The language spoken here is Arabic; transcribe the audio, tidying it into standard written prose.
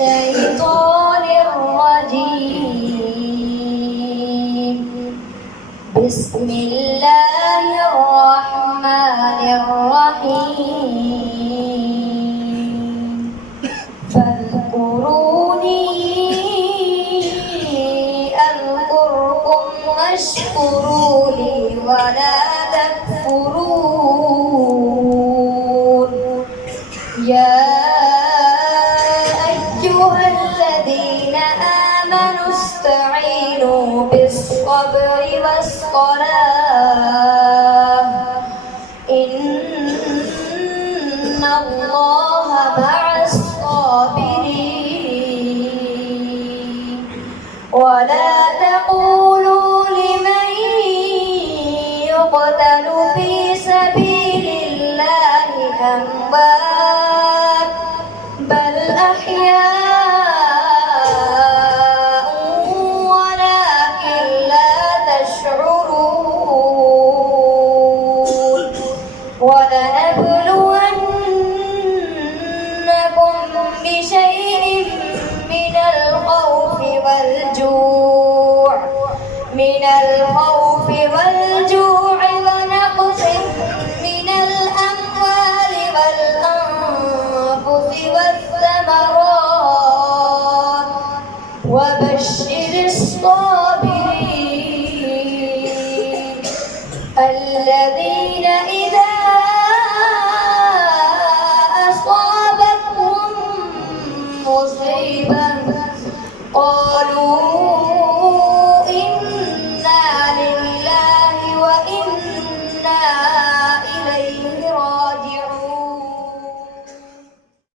الشيطان الرجيم. بسم الله الرحمن الرحيم. فاذكروني أذكركم واشكروا لي ولا تكفرون. يا أيها الذين آمنوا استعينوا بالصبر والصلاة إن الله مع الصابرين. ولا